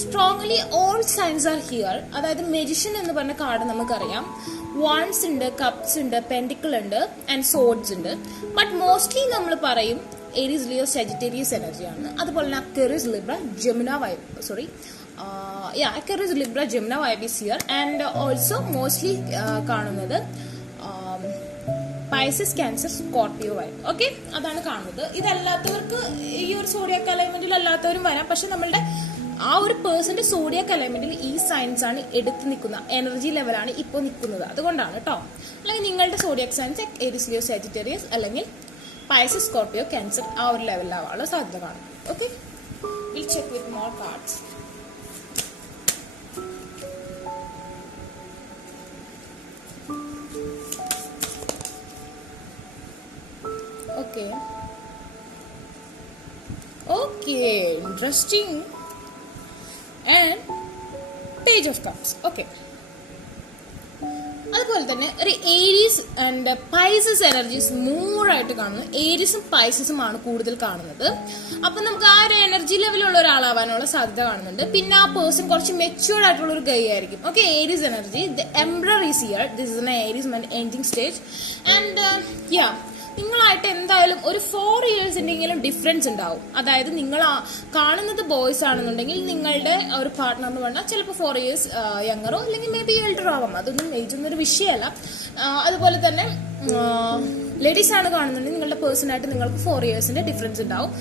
Strongly all signs are here. അതായത് magician എന്ന് പറഞ്ഞ കാർഡ് നമുക്കറിയാം. വാൺസ് ഉണ്ട്, കപ്സ് ഉണ്ട്, പെൻഡിക്കിൾ ഉണ്ട് ആൻഡ് സോഡ്സ് ഉണ്ട്. ബട്ട് മോസ്റ്റ്ലി നമ്മൾ പറയും ഏരീസ്, ലിയോ, സെജിറ്റേറിയസ് എനർജിയാണ്. അതുപോലെ തന്നെ Aquarius, Libra, Gemini Aquarius, Libra, Gemini vibe is here. And also mostly കാണുന്നത് Pisces, Cancer, Scorpio vibe. Okay, അതാണ് കാണുന്നത്. ഇതല്ലാത്തവർക്ക് ഈ ഒരു സോഡിയാക് അലൈൻമെന്റിൽ അല്ലാത്തവരും വരാം. പക്ഷെ നമ്മളുടെ ആ ഒരു പേഴ്സന്റെ സോഡിയാക് അലൈൻമെന്റിൽ ഈ സയൻസ് ആണ് എടുത്ത് നിൽക്കുന്ന എനർജി ലെവലാണ് ഇപ്പോൾ നിൽക്കുന്നത്. അതുകൊണ്ടാണ് കേട്ടോ. അല്ലെങ്കിൽ നിങ്ങളുടെ zodiac science Aries, Leo, Sagittarius അല്ലെങ്കിൽ പൈസസ്, സ്കോർപ്പിയോ, ക്യാൻസർ ആ ഒരു ലെവലിലാവാനുള്ള സാധ്യത കാണും. Okay, will check with more cards. Okay, interesting. And Page of Cups. Okay. അതുപോലെ തന്നെ ഒരു ഏരീസ് ആൻഡ് പൈസസ് എനർജീസ് ആയിട്ട് കാണുന്നു. ഏരീസും പൈസസും ആണ് കൂടുതൽ കാണുന്നത്. അപ്പൊ നമുക്ക് ആ ഒരു എനർജി ലെവലുള്ള ഒരാളാവാനുള്ള സാധ്യത കാണുന്നുണ്ട്. പിന്നെ ആ പേഴ്സൺ കുറച്ച് മെച്യൂർഡ് ആയിട്ടുള്ള ഒരു ഗൈ ആയിരിക്കും. Okay, Aries energy, the എംബ്രർ is here. This is an Aries ending stage. And നിങ്ങളായിട്ട് എന്തായാലും ഒരു 4 ഇയേഴ്സിന്റെങ്കിലും ഡിഫറൻസ് ഉണ്ടാവും. അതായത് നിങ്ങൾ കാണുന്നത് ബോയ്സ് ആണെന്നുണ്ടെങ്കിൽ നിങ്ങളുടെ ഒരു പാർട്ട്ണർ എന്ന് പറഞ്ഞാൽ ചിലപ്പോൾ 4 ഇയേഴ്സ് യങ്ങറോ അല്ലെങ്കിൽ മേ ബി എൽഡറോ ആവാം. അതൊന്നും ഏജ് ഒന്നും ഒരു വിഷയമല്ല. അതുപോലെ തന്നെ ലേഡീസ് ആണ് കാണുന്നുണ്ടെങ്കിൽ നിങ്ങളുടെ പേഴ്സണായിട്ട് നിങ്ങൾക്ക് 4 ഇയേഴ്സിന്റെ ഡിഫറൻസ് ഉണ്ടാവും.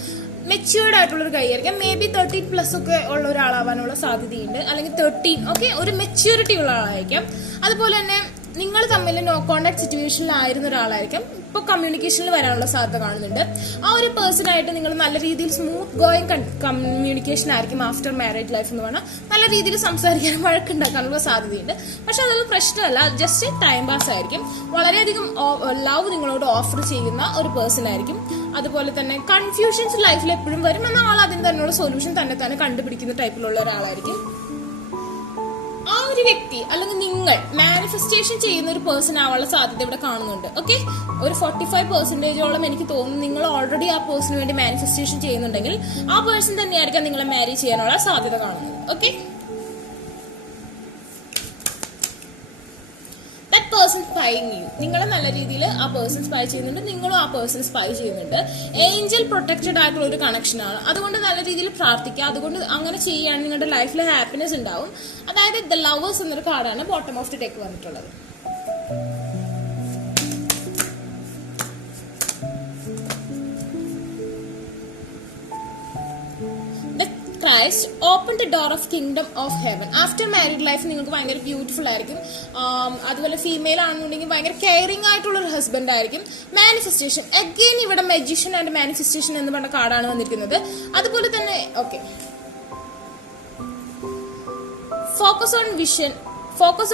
മെച്യൂർഡ് ആയിട്ടുള്ളൊരു കൈയായിരിക്കാം. മേ ബി 13+ ഒക്കെ ഉള്ള ഒരാളാവാനുള്ള സാധ്യതയുണ്ട്. അല്ലെങ്കിൽ 13. ഓക്കെ, ഒരു മെച്യൂരിറ്റി ഉള്ള ആളായിരിക്കാം. അതുപോലെ തന്നെ നിങ്ങൾ തമ്മിൽ നോ കോണ്ടാക്ട് സിറ്റുവേഷനിലായിരുന്ന ഒരാളായിരിക്കും. ഇപ്പോൾ കമ്മ്യൂണിക്കേഷനിൽ വരാനുള്ള സാധ്യത കാണുന്നുണ്ട്. ആ ഒരു പേഴ്സണായിട്ട് നിങ്ങൾ നല്ല രീതിയിൽ സ്മൂത്ത് ഗോയിങ് കമ്മ്യൂണിക്കേഷൻ ആയിരിക്കും. ആഫ്റ്റർ മാരേജ് ലൈഫ് എന്ന് പറഞ്ഞാൽ നല്ല രീതിയിൽ സംസാരിക്കാനും വഴക്കുണ്ടാക്കാനുള്ള സാധ്യതയുണ്ട്. പക്ഷെ അതൊരു പ്രശ്നമല്ല, ജസ്റ്റ് ടൈം പാസ് ആയിരിക്കും. വളരെയധികം ലവ് നിങ്ങളോട് ഓഫർ ചെയ്യുന്ന ഒരു പേഴ്സൺ ആയിരിക്കും. അതുപോലെ തന്നെ കൺഫ്യൂഷൻസ് ലൈഫിൽ എപ്പോഴും വരും. എന്നാൽ ആൾ അതിന് തന്നെയുള്ള സൊല്യൂഷൻ തന്നെ കണ്ടുപിടിക്കുന്ന ടൈപ്പിലുള്ള ഒരാളായിരിക്കും. ആ ഒരു വ്യക്തി അല്ലെങ്കിൽ നിങ്ങൾ മാനിഫെസ്റ്റേഷൻ ചെയ്യുന്ന ഒരു പേഴ്സൺ ആവാനുള്ള സാധ്യത ഇവിടെ കാണുന്നുണ്ട്. ഓക്കെ, ഒരു 45% എനിക്ക് തോന്നുന്നു നിങ്ങൾ ഓൾറെഡി ആ പേഴ്സണിന് വേണ്ടി മാനിഫെസ്റ്റേഷൻ ചെയ്യുന്നുണ്ടെങ്കിൽ ആ പേഴ്സൺ തന്നെയായിരിക്കാം നിങ്ങളെ മാരി ചെയ്യാനുള്ള സാധ്യത കാണുന്നത്. Okay, that person spying you. നിങ്ങളെ നല്ല രീതിയിൽ ആ പേഴ്സൺ സ്പൈ ചെയ്യുന്നുണ്ട്, നിങ്ങളും ആ പേഴ്സൺ സ്പൈ ചെയ്യുന്നുണ്ട്. ഏഞ്ചൽ പ്രൊട്ടക്റ്റഡ് ആയിട്ടുള്ള ഒരു കണക്ഷൻ ആണ്. അതുകൊണ്ട് നല്ല രീതിയിൽ പ്രാർത്ഥിക്കുക. അതുകൊണ്ട് അങ്ങനെ ചെയ്യുകയാണെങ്കിൽ നിങ്ങളുടെ ലൈഫിൽ ഹാപ്പിനെസ് ഉണ്ടാവും. അതായത് ദ ലവേഴ്സ് എന്നൊരു കാർഡാണ് ബോട്ടം ഓഫ് ദി ഡെക്ക് വന്നിട്ടുള്ളത്. Christ opened the door of kingdom of heaven. After married life നിങ്ങൾക്ക് ഭയങ്കര ബ്യൂട്ടിഫുൾ ആയിരിക്കും. അതുപോലെ ഫീമെയിൽ ആണെന്നുണ്ടെങ്കിൽ ഭയങ്കര കെയറിംഗ് ആയിട്ടുള്ള ഒരു ഹസ്ബൻഡ് ആയിരിക്കും. മാനിഫെസ്റ്റേഷൻ അഗെയിൻ ഇവിടെ മെജിഷ്യൻ ആൻഡ് മാനിഫെസ്റ്റേഷൻ എന്ന് പറഞ്ഞ കാർഡാണ് വന്നിരിക്കുന്നത്. അതുപോലെ തന്നെ okay, focus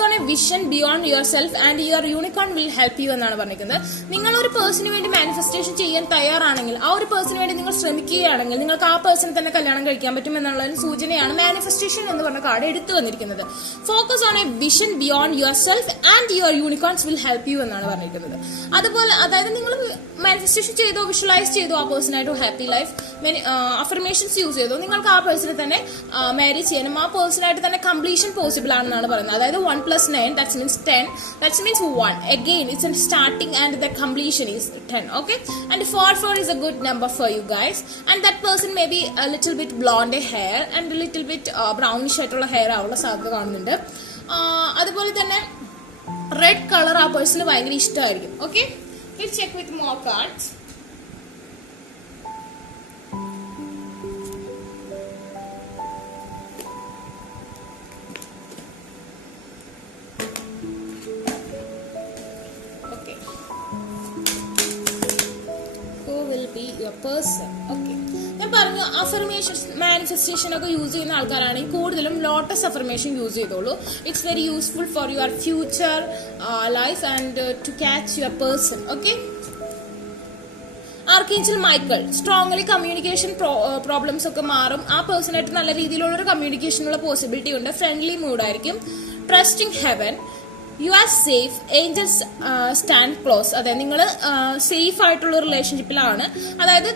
on A vision beyond your self and your unicorn will help you എന്നാണ് പറഞ്ഞിരിക്കുന്നത്. നിങ്ങൾ ഒരു പേഴ്സണിന് വേണ്ടി മാനിഫെസ്റ്റേഷൻ ചെയ്യാൻ തയ്യാറാണെങ്കിൽ, ആ ഒരു പേഴ്സണിന് വേണ്ടി നിങ്ങൾ ശ്രമിക്കുകയാണെങ്കിൽ നിങ്ങൾക്ക് ആ പേഴ്സണെ തന്നെ കല്യാണം കഴിക്കാൻ പറ്റും എന്നുള്ള സൂചനയാണ് മാനിഫെസ്റ്റേഷൻ എന്ന് പറഞ്ഞ കാർഡ് എടുത്തു വന്നിരിക്കുന്നത്. Focus on A vision beyond your self and your unicorns will help you എന്നാണ് പറഞ്ഞിരിക്കുന്നത്. അതുപോലെ അതായത് നിങ്ങൾ മാനിഫെസ്റ്റേഷൻ ചെയ്തോ, വിഷ്വലൈസ് ചെയ്തോ ആ പേഴ്സണായിട്ട് ഹാപ്പി ലൈഫ്, അഫർമേഷൻസ് യൂസ് ചെയ്തോ, നിങ്ങൾക്ക് ആ പേഴ്സണെ തന്നെ മാരേജ് ചെയ്യാനും ആ പേഴ്സണായിട്ട് തന്നെ കംപ്ലീഷൻ പോസിബിൾ ആണെന്നാണ് പറയുന്നത്. അതായത് 1 + 9 that means 10. That means 1. Again, it's a starting and the completion is 10. Okay, and 4 is a good number for you guys. And that person may be a little bit blonde hair and a little bit brownish ആയിട്ടുള്ള hair ആവുള്ള സാധ്യത കാണുന്നുണ്ട്. അതുപോലെ തന്നെ red colour ആ പേഴ്സണ് ഭയങ്കര ഇഷ്ടമായിരിക്കും. Okay, we'll check with more cards. Person. Okay, ഞാൻ പറഞ്ഞു അഫർമേഷൻ മാനിഫെസ്റ്റേഷൻ ഒക്കെ യൂസ് ചെയ്യുന്ന ആൾക്കാരാണെങ്കിൽ കൂടുതലും ലോട്ടസ് അഫർമേഷൻ യൂസ് ചെയ്തോളൂ. It's very useful for your future life and to catch your person. Okay, archangel Michael strongly communication problems ഒക്കെ മാറും. ആ പേഴ്സണായിട്ട് നല്ല രീതിയിലുള്ള ഒരു കമ്മ്യൂണിക്കേഷനുള്ള പോസിബിലിറ്റി ഉണ്ട്. ഫ്രണ്ട്ലി മൂഡായിരിക്കും. Trusting heaven you are safe, angels stand close. അതായത് നിങ്ങൾ സേഫ് ആയിട്ടുള്ള റിലേഷൻഷിപ്പിലാണ്, അതായത്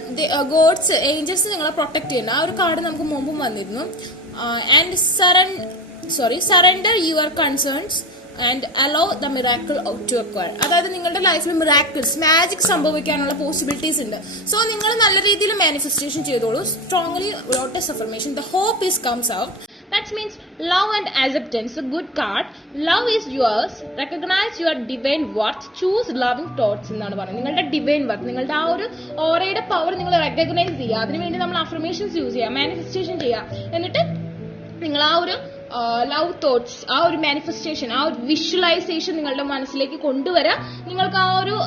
ഗോഡ്സ് ഏഞ്ചൽസ് നിങ്ങളെ പ്രൊട്ടക്ട് ചെയ്യുന്ന ആ ഒരു കാർഡ് നമുക്ക് മുമ്പും വന്നിരുന്നു. And surrender your concerns and allow the miracle to acquire. അതായത് നിങ്ങളുടെ ലൈഫിൽ മിറാക്കിൾസ്, മാജിക് സംഭവിക്കാനുള്ള പോസിബിലിറ്റീസ് ഉണ്ട്. സോ നിങ്ങൾ നല്ല രീതിയിൽ മാനിഫെസ്റ്റേഷൻ ചെയ്തോളൂ. Strongly lotus affirmation, the hope is comes out. That means love and acceptance, a good card. Love is yours. Recognize your divine worth. Choose loving thoughts എന്നാണ് പറയുന്നത്. നിങ്ങളുടെ divine worth, നിങ്ങളുടെ ആ ഒരു ഓറയുടെ പവർ നിങ്ങൾ റെക്കഗ്നൈസ് ചെയ്യുക. അതിനുവേണ്ടി നമ്മൾ അഫർമേഷൻസ് യൂസ് ചെയ്യുക, മാനിഫെസ്റ്റേഷൻ ചെയ്യുക. എന്നിട്ട് നിങ്ങൾ ആ ഒരു ലവ് തോട്ട്സ്, ആ ഒരു മാനിഫെസ്റ്റേഷൻ, ആ ഒരു വിഷ്വലൈസേഷൻ നിങ്ങളുടെ മനസ്സിലേക്ക് കൊണ്ടുവരാം. നിങ്ങൾക്ക് ആ ഒരു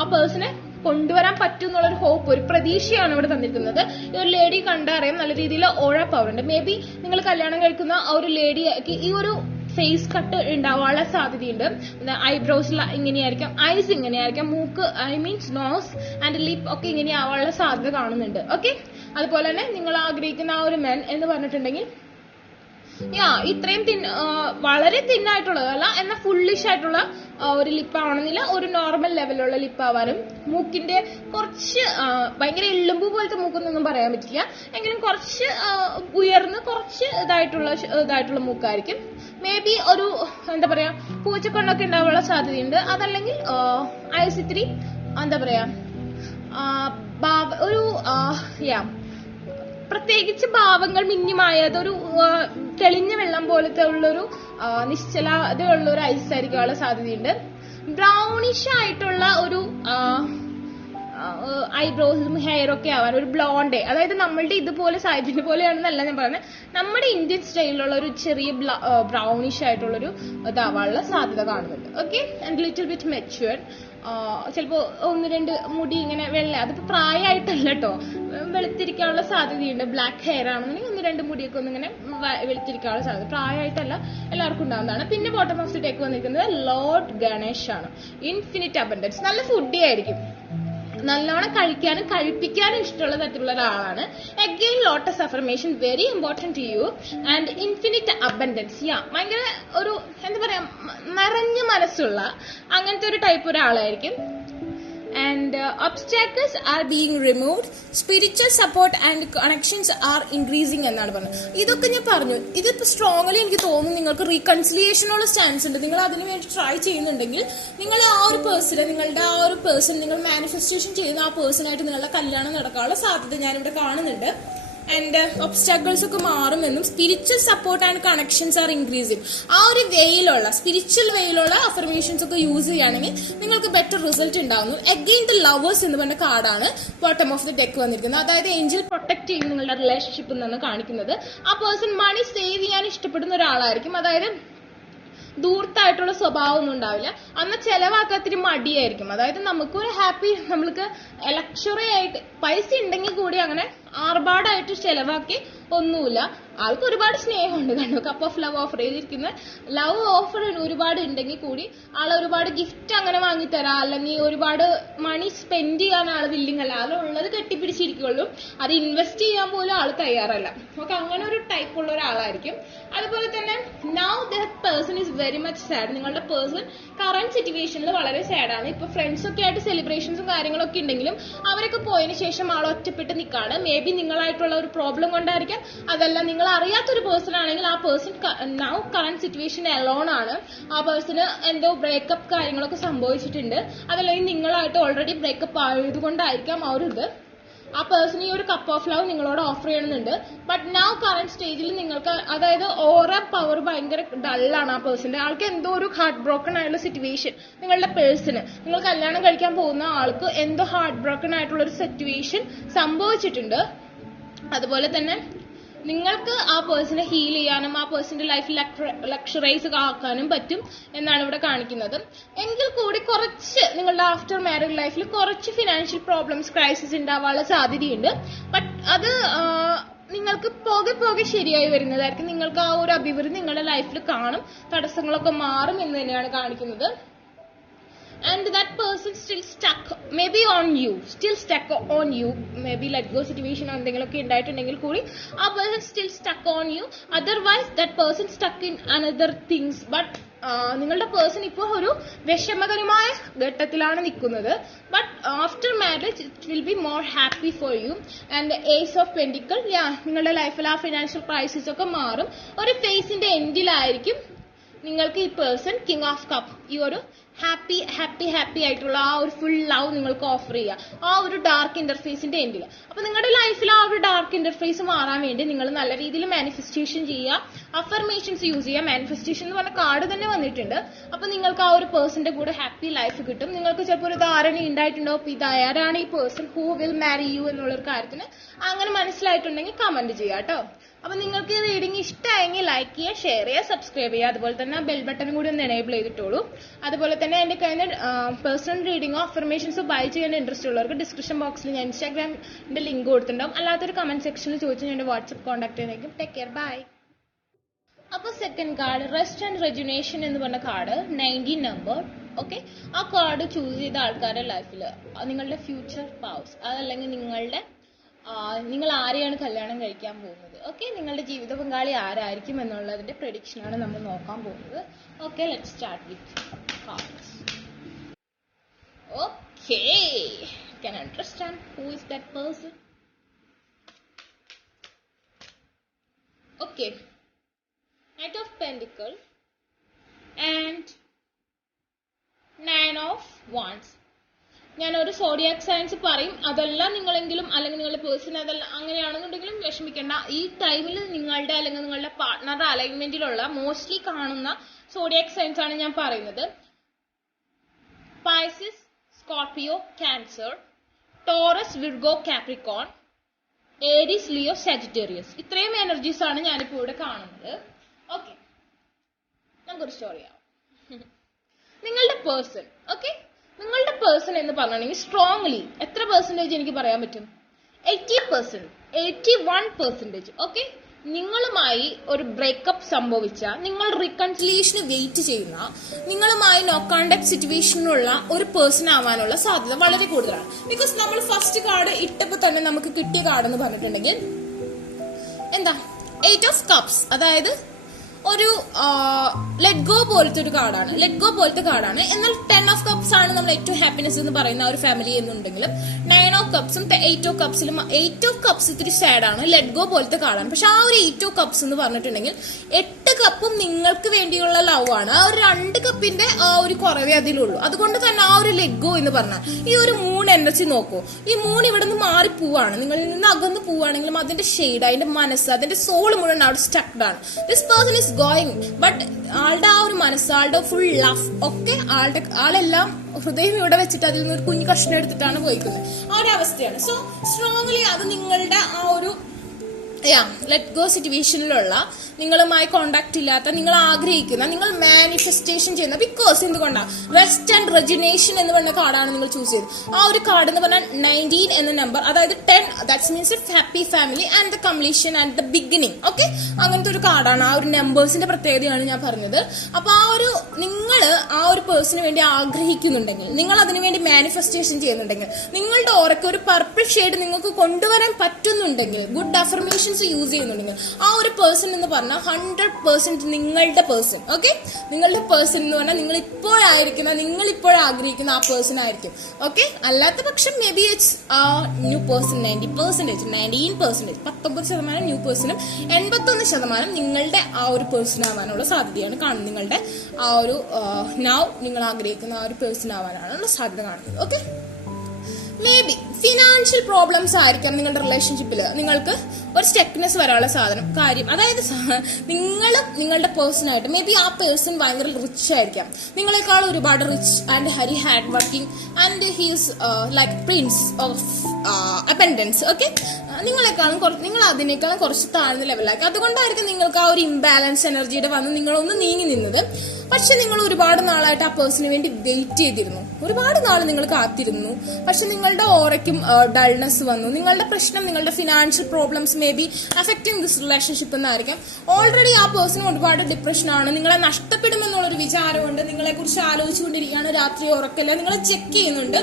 ആ പേഴ്സണെ കൊണ്ടുവരാൻ പറ്റും എന്നുള്ളൊരു ഹോപ്പ്, ഒരു പ്രതീക്ഷയാണ് ഇവിടെ തന്നിരിക്കുന്നത്. ഈ ഒരു ലേഡി കണ്ടറിയാം നല്ല രീതിയിൽ ഓഴ പവർ ഉണ്ട്. മേ ബി നിങ്ങൾ കല്യാണം കഴിക്കുന്ന ആ ഒരു ലേഡിക്ക് ഈ ഒരു ഫേസ് കട്ട് ഉണ്ടാവാനുള്ള സാധ്യതയുണ്ട്. ഐബ്രോസ് ഇങ്ങനെയായിരിക്കാം, ഐസ് ഇങ്ങനെയായിരിക്കാം, മൂക്ക് നോസ് ആൻഡ് ലിപ്പ് ഒക്കെ ഇങ്ങനെ ആവാനുള്ള സാധ്യത കാണുന്നുണ്ട്. ഓക്കെ, അതുപോലെ തന്നെ നിങ്ങൾ ആഗ്രഹിക്കുന്ന ആ ഒരു മെൻ എന്ന് പറഞ്ഞിട്ടുണ്ടെങ്കിൽ ഇത്രയും വളരെ തിന്നായിട്ടുള്ളതല്ല, എന്നാൽ ഫുള്ളിഷ് ആയിട്ടുള്ള ഒരു ലിപ്പ് ആവണമെന്നില്ല, ഒരു നോർമൽ ലെവലുള്ള ലിപ്പ് ആവാനും, മൂക്കിന്റെ കുറച്ച് ഭയങ്കര എള്ളുമ്പ് പോലത്തെ മൂക്കൊന്നും പറയാൻ പറ്റില്ല, എങ്കിലും കുറച്ച് ഉയർന്ന് കുറച്ച് ഇതായിട്ടുള്ള മൂക്കായിരിക്കും. മേ ബി ഒരു എന്താ പറയാ പൂച്ചക്കണ്ണൊക്കെ ഉണ്ടാവാനുള്ള സാധ്യതയുണ്ട്. അതല്ലെങ്കിൽ ഐസ് ഇത്തിരി എന്താ പറയാ ഒരു പ്രത്യേകിച്ച് ഭാവങ്ങൾ മിന്നിമായത്, ഒരു തെളിഞ്ഞ വെള്ളം പോലത്തെ ഉള്ളൊരു നിശ്ചലതയുള്ള ഒരു ഐസ് ആയിരിക്കാനുള്ള സാധ്യതയുണ്ട്. ബ്രൗണിഷ് ആയിട്ടുള്ള ഒരു ഐബ്രോസും ഹെയറൊക്കെ ആവാൻ, ഒരു ബ്ലോണ്ടേ, അതായത് നമ്മളുടെ ഇതുപോലെ സായിപ്പിന്റെ പോലെയാണെന്നല്ല ഞാൻ പറയുന്നത്, നമ്മുടെ ഇന്ത്യൻ സ്റ്റൈലിലുള്ള ഒരു ചെറിയ ബ്രൗണിഷ് ആയിട്ടുള്ളൊരു ഇതാവാനുള്ള സാധ്യത കാണുന്നുണ്ട്. Okay, and little bit matured. ചിലപ്പോ ഒന്ന് രണ്ട് മുടി ഇങ്ങനെ വെള്ള, അതിപ്പോ പ്രായമായിട്ടല്ല കേട്ടോ, വെളുത്തിരിക്കാനുള്ള സാധ്യതയുണ്ട്. ബ്ലാക്ക് ഹെയർ ആണെന്നുണ്ടെങ്കിൽ ഒന്ന് രണ്ട് മുടിയൊക്കെ ഒന്നിങ്ങനെ വെളുത്തിരിക്കാനുള്ള സാധ്യത, പ്രായമായിട്ടല്ല, എല്ലാവർക്കും ഉണ്ടാകുന്നതാണ്. പിന്നെ ബോട്ടം ഓഫ് ദി ഡെക്ക് വന്നിരിക്കുന്നത് ലോർഡ് ഗണേഷ് ആണ്. ഇൻഫിനിറ്റ് അബൻഡൻസ്, നല്ല ഫുഡി ആയിരിക്കും, നല്ലോണം കഴിക്കാനും കഴിപ്പിക്കാനും ഇഷ്ടമുള്ള തരത്തിലുള്ള ഒരാളാണ്. Again lotus affirmation, very important to you. And infinite abundance, ഭയങ്കര ഒരു എന്താ പറയാ നിറഞ്ഞ മനസ്സുള്ള അങ്ങനത്തെ ഒരു ടൈപ്പ് ഒരാളായിരിക്കും. And obstacles are being removed, spiritual support and connections are increasing എന്നാണ് പറഞ്ഞത്. ഇതൊക്കെ ഞാൻ പറഞ്ഞു, ഇതിപ്പോ സ്ട്രോങ്ലി എനിക്ക് തോന്നുന്നു നിങ്ങൾക്ക് റീകൺസിലിയേഷനുള്ള ചാൻസ് ഉണ്ട്. നിങ്ങൾ അതിനു വേണ്ടി ട്രൈ ചെയ്യുന്നുണ്ടെങ്കിൽ നിങ്ങൾ ആ ഒരു പേഴ്സണെ, നിങ്ങളുടെ ആ ഒരു പേഴ്സൺ, നിങ്ങൾ മാനിഫെസ്റ്റേഷൻ ചെയ്യുന്ന ആ പേഴ്സണായിട്ട് നിങ്ങളുടെ കല്യാണം നടക്കാനുള്ള സാധ്യത ഞാനിവിടെ കാണുന്നുണ്ട്. ആൻഡ് ഒബ്സ്റ്റാക്കിൾസ് ഒക്കെ മാറുമെന്നും spiritual support and connections R increasing. ആ ഒരു വേയിലുള്ള സ്പിരിച്വൽ വേയിലുള്ള അഫർമേഷൻസ് ഒക്കെ യൂസ് ചെയ്യുകയാണെങ്കിൽ നിങ്ങൾക്ക് ബെറ്റർ റിസൾട്ട് ഉണ്ടാവുന്നു. അഗെയിൻ ദ ലവേഴ്സ് എന്ന് പറഞ്ഞ കാർഡാണ് ബോട്ടം ഓഫ് ദി ഡെക്ക് വന്നിരിക്കുന്നത്. അതായത് ഏഞ്ചൽ പ്രൊട്ടക്ട് ചെയ്യും നിങ്ങളുടെ റിലേഷൻഷിപ്പ് എന്നാണ് കാണിക്കുന്നത്. ആ പേഴ്സൺ മണി സേവ് ചെയ്യാൻ ഇഷ്ടപ്പെടുന്ന ഒരാളായിരിക്കും. അതായത് ദൂർത്തായിട്ടുള്ള സ്വഭാവം ഒന്നും ഉണ്ടാവില്ല. അന്ന് ചെലവാക്കത്തിരി മടിയായിരിക്കും. അതായത് നമുക്കൊരു ഹാപ്പി, നമ്മൾക്ക് ലക്ഷറി ആയിട്ട് പൈസ ഉണ്ടെങ്കിൽ കൂടി അങ്ങനെ ആർഭാടായിട്ട് ചെലവാക്കി ഒന്നുമില്ല. ആൾക്ക് ഒരുപാട് സ്നേഹമുണ്ട്. കണ്ടു, കപ്പ് ഓഫ് ലവ് ഓഫർ ചെയ്തിരിക്കുന്ന ലവ് ഓഫർ ഒരുപാട് ഉണ്ടെങ്കിൽ കൂടി ആൾ ഒരുപാട് ഗിഫ്റ്റ് അങ്ങനെ വാങ്ങിത്തരാം, അല്ലെങ്കിൽ ഒരുപാട് മണി സ്പെൻഡ് ചെയ്യാൻ ആൾ വില്ലിങ് അല്ല. ആളുള്ളത് കെട്ടിപ്പിടിച്ചിരിക്കുള്ളൂ, അത് ഇൻവെസ്റ്റ് ചെയ്യാൻ പോലും ആൾ തയ്യാറല്ല. നമുക്ക് അങ്ങനെ ഒരു ടൈപ്പ് ഉള്ള ഒരാളായിരിക്കും. അതുപോലെ തന്നെ now that person is very much sad. നിങ്ങളുടെ പേഴ്സൺ കറന്റ് സിറ്റുവേഷനിൽ വളരെ സാഡാണ്. ഇപ്പൊ ഫ്രണ്ട്സ് ഒക്കെ ആയിട്ട് സെലിബ്രേഷൻസും കാര്യങ്ങളൊക്കെ ഉണ്ടെങ്കിലും അവരൊക്കെ പോയതിനു ശേഷം ആൾ ഒറ്റപ്പെട്ട് നിൽക്കാണ്. മേ ബി നിങ്ങളായിട്ടുള്ള ഒരു പ്രോബ്ലം കൊണ്ടായിരിക്കാം, അതല്ല നിങ്ങൾ അറിയാത്തൊരു പേഴ്സൺ ആണെങ്കിൽ ആ person now current situation alone ആണ്. ആ പേഴ്സണ് എന്തോ ബ്രേക്കപ്പ് കാര്യങ്ങളൊക്കെ സംഭവിച്ചിട്ടുണ്ട്, അതല്ലെങ്കിൽ നിങ്ങളായിട്ട് ഓൾറെഡി ബ്രേക്കപ്പ് ആയതുകൊണ്ടായിരിക്കാം ആ ഒരു ഇത്. ആ പേഴ്സൺ ഈ ഒരു കപ്പ് ഓഫ് ലവ് നിങ്ങളോട് ഓഫർ ചെയ്യണമെന്നുണ്ട്. ബട്ട് നൗ കറന്റ് സ്റ്റേജിൽ നിങ്ങൾക്ക്, അതായത് ഓറ പവർ ഭയങ്കര ഡള്ളാണ് ആ പേഴ്സന്റെ. ആൾക്ക് എന്തോ ഒരു ഹാർട്ട് ബ്രോക്കൺ ആയിട്ടുള്ള സിറ്റുവേഷൻ, നിങ്ങളുടെ പേഴ്സണ്, നിങ്ങൾ കല്യാണം കഴിക്കാൻ പോകുന്ന ആൾക്ക് എന്തോ ഹാർട്ട് ബ്രോക്കൺ ആയിട്ടുള്ള ഒരു സിറ്റുവേഷൻ സംഭവിച്ചിട്ടുണ്ട്. അതുപോലെ തന്നെ നിങ്ങൾക്ക് ആ പേഴ്സണെ ഹീൽ ചെയ്യാനും ആ പേഴ്സന്റെ ലൈഫ് ലക്ഷറൈസ് ആക്കാനും പറ്റും എന്നാണ് ഇവിടെ കാണിക്കുന്നത്. എങ്കിൽ കൂടി കുറച്ച് നിങ്ങളുടെ ആഫ്റ്റർ മാരേജ് ലൈഫിൽ കുറച്ച് ഫിനാൻഷ്യൽ പ്രോബ്ലംസ്, ക്രൈസിസ് ഉണ്ടാവാനുള്ള സാധ്യതയുണ്ട്. ബട്ട് അത് നിങ്ങൾക്ക് പോകെ പോകെ ശരിയായി വരുന്നതായിരിക്കും. നിങ്ങൾക്ക് ആ ഒരു അഭിവൃദ്ധി നിങ്ങളുടെ ലൈഫിൽ കാണും, തടസ്സങ്ങളൊക്കെ മാറും എന്ന് തന്നെയാണ് കാണിക്കുന്നത്. And that person still stuck maybe on you, maybe let go situation എന്തെങ്കിലുമൊക്കെ ഉണ്ടായിട്ടുണ്ടെങ്കിൽ കൂടി ആ person still stuck on you. Otherwise that person stuck in another things, but നിങ്ങളുടെ പേഴ്സൺ ഇപ്പോൾ ഒരു വിഷമകരമായ ഘട്ടത്തിലാണ് നിൽക്കുന്നത്. But after marriage it will be more happy for you. And ace of pentacle, നിങ്ങളുടെ ലൈഫിൽ ആ ഫിനാൻഷ്യൽ ക്രൈസിസ് ഒക്കെ മാറും. ഒരു ഫേസിന്റെ എൻഡിലായിരിക്കും നിങ്ങൾക്ക് ഈ പേഴ്സൺ കിങ് ഓഫ് കപ്പ് ഈ ഒരു ഹാപ്പി ഹാപ്പി ഹാപ്പി ആയിട്ടുള്ള ആ ഒരു ഫുൾ ലവ് നിങ്ങൾക്ക് ഓഫർ ചെയ്യുക ആ ഒരു ഡാർക്ക് ഇന്റർഫേസിന്റെ എൻഡിൽ. അപ്പൊ നിങ്ങളുടെ ലൈഫിൽ ആ ഒരു ഡാർക്ക് ഇന്റർഫേസ് മാറാൻ വേണ്ടി നിങ്ങൾ നല്ല രീതിയിൽ മാനിഫെസ്റ്റേഷൻ ചെയ്യുക, അഫർമേഷൻസ് യൂസ് ചെയ്യുക. മാനിഫെസ്റ്റേഷൻ എന്ന് പറഞ്ഞ കാർഡ് തന്നെ വന്നിട്ടുണ്ട്. അപ്പൊ നിങ്ങൾക്ക് ആ ഒരു പേഴ്സന്റെ കൂടെ ഹാപ്പി ലൈഫ് കിട്ടും. നിങ്ങൾക്ക് ചിലപ്പോൾ ഒരു ധാരണ ഉണ്ടായിട്ടുണ്ടാവും ഇതാരാണ് ഈ person who will Mari U എന്നുള്ളൊരു കാര്യത്തിന്. അങ്ങനെ മനസ്സിലായിട്ടുണ്ടെങ്കിൽ കമന്റ് ചെയ്യാം കേട്ടോ. അപ്പൊ നിങ്ങൾക്ക് ഈ റീഡിംഗ് ഇഷ്ടമായെങ്കിൽ ലൈക്ക് ചെയ്യുക, ഷെയർ ചെയ്യുക, സബ്സ്ക്രൈബ് ചെയ്യുക. അതുപോലെ തന്നെ ബെൽ ബട്ടൺ കൂടി ഒന്ന് എനേബിൾ ചെയ്തിട്ടുള്ളൂ. അതുപോലെ തന്നെ എന്റെ കയ്യിൽ പേഴ്സണൽ റീഡിങ്ങോ അഫർമേഷൻസോ ബൈ ചെയ്യാൻ ഇൻട്രസ്റ്റ് ഉള്ളവർക്ക് ഡിസ്ക്രിപ്ഷൻ ബോക്സിൽ ഞാൻ ഇൻസ്റ്റാഗ്രാമിന്റെ ലിങ്ക് കൊടുത്തിട്ടുണ്ടാവും. അല്ലാത്തൊരു കമന്റ് സെക്ഷനിൽ ചോദിച്ചാൽ ഞാൻ വാട്സ്ആപ്പ് കോൺടാക്ട് ചെയ്യുന്നതായിരിക്കും. Take care, bye. അപ്പൊ second card rest and rejuvenation എന്ന് പറഞ്ഞ കാർഡ് 19 നമ്പർ. ഓക്കെ, ആ കാർഡ് ചൂസ് ചെയ്ത ആൾക്കാരുടെ ലൈഫിൽ നിങ്ങളുടെ ഫ്യൂച്ചർ പവേഴ്സ് അതല്ലെങ്കിൽ നിങ്ങൾ ആരെയാണ് കല്യാണം കഴിക്കാൻ പോകുന്നത്, ഓക്കെ, നിങ്ങളുടെ ജീവിത പങ്കാളി ആരായിരിക്കും എന്നുള്ളതിന്റെ പ്രഡിക്ഷൻ ആണ് നമ്മൾ നോക്കാൻ പോകുന്നത്. Okay, let's start with cards. Okay, can I understand who is that person? Okay, Knight of Pentacle and 9 of Wands. ഞാൻ ഒരു സോഡിയാക് സയൻസ് പറയും, അതെല്ലാം നിങ്ങളെങ്കിലും അല്ലെങ്കിൽ നിങ്ങളുടെ പേഴ്സൺ അതെല്ലാം അങ്ങനെയാണെന്നുണ്ടെങ്കിലും വിഷമിക്കേണ്ട. ഈ ടൈമിൽ നിങ്ങളുടെ അല്ലെങ്കിൽ നിങ്ങളുടെ പാർട്ട്ണറുടെ അലൈൻമെന്റിലുള്ള മോസ്റ്റ്ലി കാണുന്ന സോഡിയാക് സയൻസ് ആണ് ഞാൻ പറയുന്നത്. Pisces, Scorpio, Cancer, Taurus, Virgo, Capricorn, Aries, Leo, Sagittarius. ഇത്രയും എനർജീസ് ആണ് ഞാനിപ്പോ ഇവിടെ കാണുന്നത്. ഓക്കെ, നമുക്കൊരു സ്റ്റോറി ആവും. നിങ്ങളുടെ പേഴ്സൺ, ഓക്കെ, നിങ്ങളുടെ പേഴ്സൺ എന്ന് പറഞ്ഞിട്ടുണ്ടെങ്കിൽ സ്ട്രോങ്ലി എത്ര പെർസെന്റേജ് എനിക്ക് പറയാൻ പറ്റും? 80%, 81%. ഓക്കെ, നിങ്ങളുമായി ഒരു ബ്രേക്കപ്പ് സംഭവിച്ച, നിങ്ങൾ റീകൺസിലിയേഷന് വെയിറ്റ് ചെയ്യുന്ന, നിങ്ങളുമായി നോ കോണ്ടാക്ട് സിറ്റുവേഷനിലുള്ള ഒരു പേഴ്സൺ ആവാനുള്ള സാധ്യത വളരെ കൂടുതലാണ്. ബിക്കോസ് നമ്മൾ ഫസ്റ്റ് കാർഡ് ഇട്ടപ്പോൾ തന്നെ നമുക്ക് കിട്ടിയ കാർഡ് എന്ന് പറഞ്ഞിട്ടുണ്ടെങ്കിൽ എന്താ 8 ഓഫ് കപ്സ്, അതായത് ഒരു ലെറ്റ് ഗോ പോലത്തെ ഒരു കാർഡാണ്. ലെറ്റ് ഗോ പോലത്തെ കാർഡാണ്. എന്നാൽ 10 ഓഫ് കപ്സ് ആണ് നമ്മൾ ഏറ്റവും ഹാപ്പിനെസ് എന്ന് പറയുന്ന ഒരു ഫാമിലി എന്നുണ്ടെങ്കിലും 9 ഓഫ് കപ്സും 8 ഓഫ് കപ്സിലും 8 ഓഫ് കപ്സ് ഇത്തിരി സാഡാണ്. ലെറ്റ് ഗോ പോലത്തെ കാർഡാണ്. പക്ഷെ ആ ഒരു 8 ഓഫ് കപ്സ് എന്ന് പറഞ്ഞിട്ടുണ്ടെങ്കിൽ 8 കപ്പും നിങ്ങൾക്ക് വേണ്ടിയുള്ള ലവ് ആണ്. ആ ഒരു 2 കപ്പിന്റെ ആ ഒരു കുറവേ അതിലുള്ളൂ. അതുകൊണ്ട് തന്നെ ആ ഒരു ലെറ്റ് ഗോ എന്ന് പറഞ്ഞാൽ ഈ ഒരു മൂൺ എനർജി നോക്കൂ. ഈ മൂൺ ഇവിടെ നിന്ന് മാറി പോവാണ്, നിങ്ങളിൽ നിന്ന് അകന്ന് പോവാണെങ്കിലും അതിന്റെ ഷെയ്ഡ്, അതിന്റെ മനസ്സ്, അതിന്റെ സോൾ മുഴുവൻ അവിടെ സ്റ്റക്ഡ് ആണ്. This person is going, but ആളുടെ ആ ഒരു മനസ്സ്, ആളുടെ ഫുൾ ലവ് ഒക്കെ ആളെല്ലാം ഹൃദയം ഇവിടെ വെച്ചിട്ട് അതിൽ നിന്ന് ഒരു കുഞ്ഞു കഷ്ണം എടുത്തിട്ടാണ് പോയിക്കുന്നത്. ആ ഒരു അവസ്ഥയാണ്. സോ സ്ട്രോങ്ലി അത് നിങ്ങളുടെ ആ ഒരു ലെറ്റ് ഗോ സിറ്റുവേഷനിലുള്ള, നിങ്ങളുമായി കോണ്ടാക്ട് ഇല്ലാത്ത, നിങ്ങൾ ആഗ്രഹിക്കുന്ന, നിങ്ങൾ മാനിഫെസ്റ്റേഷൻ ചെയ്യുന്ന, ബിക്കോസ് എന്തുകൊണ്ടാണ് റെസ്റ്റ് ആൻഡ് റെജിനേഷൻ എന്ന് പറഞ്ഞ കാർഡാണ് നിങ്ങൾ ചൂസ് ചെയ്തത്. ആ ഒരു കാർഡ് എന്ന് പറഞ്ഞാൽ 19 എന്ന നമ്പർ, അതായത് 10, that's means A happy family and the completion and the beginning. Okay, അങ്ങനത്തെ ഒരു കാർഡാണ്. ആ ഒരു നമ്പേഴ്സിന്റെ പ്രത്യേകതയാണ് ഞാൻ പറഞ്ഞത്. അപ്പൊ ആ ഒരു നിങ്ങൾ ആ ഒരു പേഴ്സണിന് വേണ്ടി ആഗ്രഹിക്കുന്നുണ്ടെങ്കിൽ, നിങ്ങൾ അതിനുവേണ്ടി മാനിഫെസ്റ്റേഷൻ ചെയ്യുന്നുണ്ടെങ്കിൽ, നിങ്ങളുടെ ഓറയ്ക്ക് ഒരു പർപ്പിൾ ഷെയ്ഡ് നിങ്ങൾക്ക് കൊണ്ടുവരാൻ പറ്റുന്നുണ്ടെങ്കിൽ, ഗുഡ് അഫർമേഷൻ യൂസ് ചെയ്യുന്നുണ്ടെങ്കിൽ, ആ ഒരു പേഴ്സൺ എന്ന് പറഞ്ഞാൽ 100% നിങ്ങളുടെ പേഴ്സൺ. ഓക്കെ, നിങ്ങളുടെ പേഴ്സൺ എന്ന് പറഞ്ഞാൽ നിങ്ങൾ ഇപ്പോൾ ആഗ്രഹിക്കുന്ന ആ പേഴ്സൺ ആയിരിക്കും. ഓക്കെ, അല്ലാത്ത പക്ഷം may be it's new person. 19% 19% new പേഴ്സണും 81% നിങ്ങളുടെ ആ ഒരു പേഴ്സൺ ആവാനുള്ള സാധ്യതയാണ് കാണുന്നത്. നിങ്ങളുടെ ആ ഒരു നൗ നിങ്ങൾ ആഗ്രഹിക്കുന്ന ആ ഒരു പേഴ്സൺ ആവാനാണ് സാധ്യത കാണുന്നത്. Okay, may be financial problems ആയിരിക്കാം നിങ്ങളുടെ റിലേഷൻഷിപ്പിൽ. നിങ്ങൾക്ക് ഒരു സ്റ്റെക്നെസ് വരാനുള്ള കാര്യം, അതായത് നിങ്ങളുടെ പേഴ്സണായിട്ട് മേ ബി ആ പേഴ്സൺ ഭയങ്കര റിച്ച് ആയിരിക്കാം, നിങ്ങളെക്കാൾ ഒരുപാട് rich and Hari hard working and he's like Prince of abundance. Okay, നിങ്ങൾ അതിനേക്കാളും കുറച്ച് താഴ്ന്ന ലെവലാക്കി. അതുകൊണ്ടായിരിക്കും നിങ്ങൾക്ക് ആ ഒരു ഇംബാലൻസ് എനർജിയുടെ വന്ന് നിങ്ങളൊന്ന് നീങ്ങി നിന്നത്. പക്ഷെ നിങ്ങൾ ഒരുപാട് നാളായിട്ട് ആ പേഴ്സണിന് വേണ്ടി വെയിറ്റ് ചെയ്തിരുന്നു, ഒരുപാട് നാൾ നിങ്ങൾ കാത്തിരുന്നു. പക്ഷെ നിങ്ങളുടെ ഓറയ്ക്കും ഡൾനെസ് വന്നു. നിങ്ങളുടെ പ്രശ്നം, നിങ്ങളുടെ financial problems may be affecting this relationship എന്നായിരിക്കാം. ഓൾറെഡി ആ പേഴ്സൺ ഒരുപാട് ഡിപ്രഷനാണ്. നിങ്ങളെ നഷ്ടപ്പെടുമെന്നുള്ളൊരു വിചാരമുണ്ട്. നിങ്ങളെ കുറിച്ച് ആലോചിച്ചുകൊണ്ടിരിക്കുകയാണ്. രാത്രി ഉറക്കല്ല, നിങ്ങളെ ചെക്ക് ചെയ്യുന്നുണ്ട്.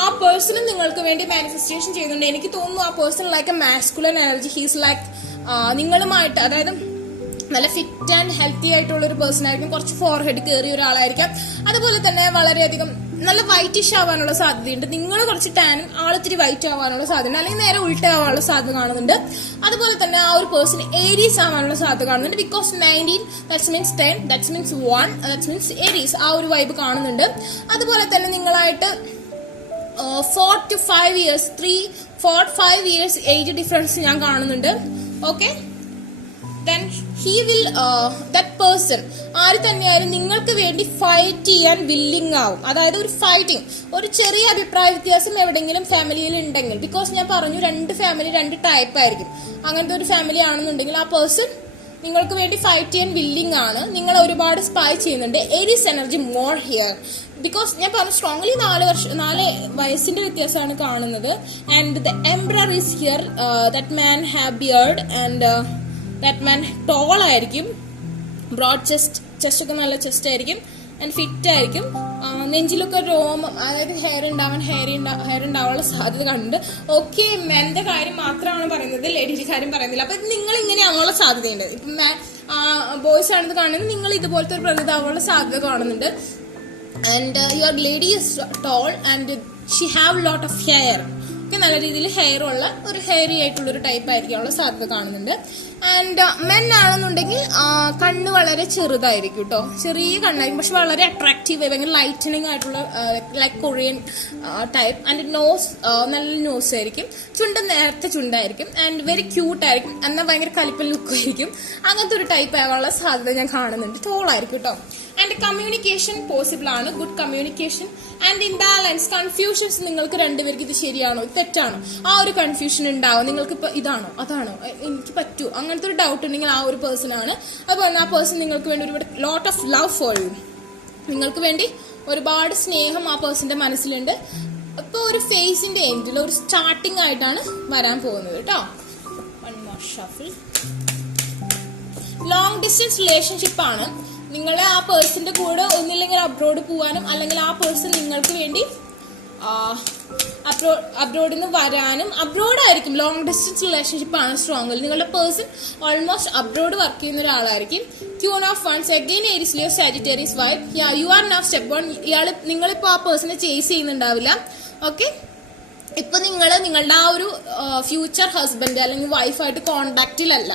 ആ പേഴ്സണും നിങ്ങൾക്ക് വേണ്ടി മാനിഫെസ്റ്റേഷൻ ചെയ്യുന്നുണ്ട്. എനിക്ക് തോന്നുന്നു ആ person like a masculine energy. He's like നിങ്ങളുമായിട്ട്, അതായത് നല്ല ഫിറ്റ് ആൻഡ് ഹെൽത്തി ആയിട്ടുള്ള ഒരു പേഴ്സൺ ആയിരിക്കും. കുറച്ച് ഫോർഹെഡ് കയറിയ ഒരാളായിരിക്കാം. അതുപോലെ തന്നെ വളരെയധികം നല്ല വൈറ്റിഷ് ആവാനുള്ള സാധ്യതയുണ്ട്. നിങ്ങൾ കുറച്ച് ടാനും ആളിത്തിരി വൈറ്റ് ആവാനുള്ള സാധ്യത, അല്ലെങ്കിൽ നേരെ ഉൾട്ട ആവാനുള്ള സാധ്യത കാണുന്നുണ്ട്. അതുപോലെ തന്നെ ആ ഒരു പേഴ്സൺ ഏരീസ് ആവാനുള്ള സാധ്യത കാണുന്നുണ്ട്. Because 19 that means 10 that means 1 that means Aries, ആ ഒരു വൈബ് കാണുന്നുണ്ട്. അതുപോലെ തന്നെ നിങ്ങളായിട്ട് 4 to 5 years 3-4-5 years age difference ഞാൻ കാണുന്നുണ്ട്. Okay, then he will that person ആര് തന്നെയായാലും നിങ്ങൾക്ക് വേണ്ടി ഫൈറ്റ് ചെയ്യാൻ വില്ലിങ് ആവും. അതായത് ഒരു ഫൈറ്റിംഗ്, ഒരു ചെറിയ അഭിപ്രായ വ്യത്യാസം എവിടെയെങ്കിലും ഫാമിലിയിൽ ഉണ്ടെങ്കിൽ, ബിക്കോസ് ഞാൻ പറഞ്ഞു 2 ഫാമിലി 2 ടൈപ്പ് ആയിരിക്കും. അങ്ങനത്തെ ഒരു ഫാമിലി ആണെന്നുണ്ടെങ്കിൽ ആ പേഴ്സൺ നിങ്ങൾക്ക് വേണ്ടി ഫൈറ്റ് ചെയ്യാൻ വില്ലിങ് ആണ്. നിങ്ങൾ ഒരുപാട് സ്പൈ ചെയ്യുന്നുണ്ട്. Aries energy more here, because ഞാൻ പറഞ്ഞു സ്ട്രോങ്ലി 4 വയസ്സിന്റെ വ്യത്യാസമാണ് കാണുന്നത്. And the emperor is here. That man have beard and that man tall ആയിരിക്കും. ബ്രോഡ് ചെസ്റ്റ് ഒക്കെ നല്ല ചെസ്റ്റ് ആയിരിക്കും ആൻഡ് ഫിറ്റ് ആയിരിക്കും. നെഞ്ചിലൊക്കെ രോമം, അതായത് ഹെയർ ഉണ്ടാവാനുള്ള സാധ്യത കണ്ടുണ്ട്. ഓക്കെ, മെന്റെ കാര്യം മാത്രമാണ് പറയുന്നത്, ലേഡീസിന്റെ കാര്യം പറയുന്നില്ല. അപ്പൊ നിങ്ങൾ ഇങ്ങനെയാവാനുള്ള സാധ്യതയുണ്ട്. ഇപ്പം ബോയ്സ് ആണെന്ന് കാണുന്നത്, നിങ്ങൾ ഇതുപോലത്തെ ഒരു പ്രകൃതാവാനുള്ള സാധ്യത കാണുന്നുണ്ട്. And your lady is tall and she have lot of hair. ഒക്കെ നല്ല രീതിയിൽ ഹെയർ ഉള്ള ഒരു ഹെയറി ആയിട്ടുള്ള ഒരു ടൈപ്പ് ആയിരിക്കാനുള്ള സാധ്യത കാണുന്നുണ്ട്. ആൻഡ് മെൻ ആണെന്നുണ്ടെങ്കിൽ കണ്ണ് വളരെ ചെറുതായിരിക്കും കേട്ടോ, ചെറിയ കണ്ണായിരിക്കും, പക്ഷെ വളരെ അട്രാക്റ്റീവ്, ഭയങ്കര ലൈറ്റനിങ് ആയിട്ടുള്ള like Korean type. And nose നല്ല നോസ് ആയിരിക്കും, ചുണ്ട് നേരത്തെ ചുണ്ടായിരിക്കും. ആൻഡ് വെരി ക്യൂട്ട് ആയിരിക്കും, എന്നാൽ ഭയങ്കര കലിപ്പൻ ലുക്കും ആയിരിക്കും. അങ്ങനത്തെ ഒരു ടൈപ്പ് ആകാനുള്ള സാധ്യത ഞാൻ കാണുന്നുണ്ട്. ടോളായിരിക്കും കേട്ടോ. ആൻഡ് കമ്മ്യൂണിക്കേഷൻ പോസിബിൾ ആണ്, good communication. And imbalance, confusions, നിങ്ങൾക്ക് രണ്ടുപേർക്ക് ഇത് ശരിയാണോ തെറ്റാണോ ആ ഒരു കൺഫ്യൂഷൻ ഉണ്ടാവും. നിങ്ങൾക്ക് ഇപ്പൊ ഇതാണോ അതാണോ എനിക്ക് പറ്റൂ അങ്ങനത്തെ ഒരു ഡൗട്ട് ഉണ്ടെങ്കിൽ ആ ഒരു പേഴ്സൺ ആണ്. അതുപോലെ ആ പേഴ്സൺ നിങ്ങൾക്ക് വേണ്ടി ഒരുപാട് lot of love for you, നിങ്ങൾക്ക് വേണ്ടി ഒരുപാട് സ്നേഹം ആ പേഴ്സന്റെ മനസ്സിലുണ്ട്. ഇപ്പൊ ഒരു ഫേസിന്റെ എൻഡിൽ ഒരു സ്റ്റാർട്ടിംഗ് ആയിട്ടാണ് വരാൻ പോകുന്നത് കേട്ടോ. One more shuffle. Long distance relationship ആണ്. നിങ്ങൾ ആ പേഴ്സന്റെ കൂടെ ഒന്നില്ലെങ്കിൽ അബ്രോഡ് പോവാനും, അല്ലെങ്കിൽ ആ പേഴ്സൺ നിങ്ങൾക്ക് വേണ്ടി അബ്രോഡിൽ നിന്ന് വരാനും. അബ്രോഡായിരിക്കും, ലോങ് ഡിസ്റ്റൻസ് റിലേഷൻഷിപ്പ് ആണ് സ്ട്രോങ്. നിങ്ങളുടെ പേഴ്സൺ ഓൾമോസ്റ്റ് അബ്രോഡ് വർക്ക് ചെയ്യുന്ന ഒരാളായിരിക്കും. Queen of wands again Aries Leo Sagittarius vibe. You are now step 1. നിങ്ങളിപ്പോ ആ പേഴ്സണെ ചേസ് ചെയ്യുന്നുണ്ടാവില്ല. ഓക്കെ, ഇപ്പൊ നിങ്ങളുടെ ആ ഒരു ഫ്യൂച്ചർ ഹസ്ബൻഡ് അല്ലെങ്കിൽ വൈഫായിട്ട് കോണ്ടാക്റ്റിലല്ല,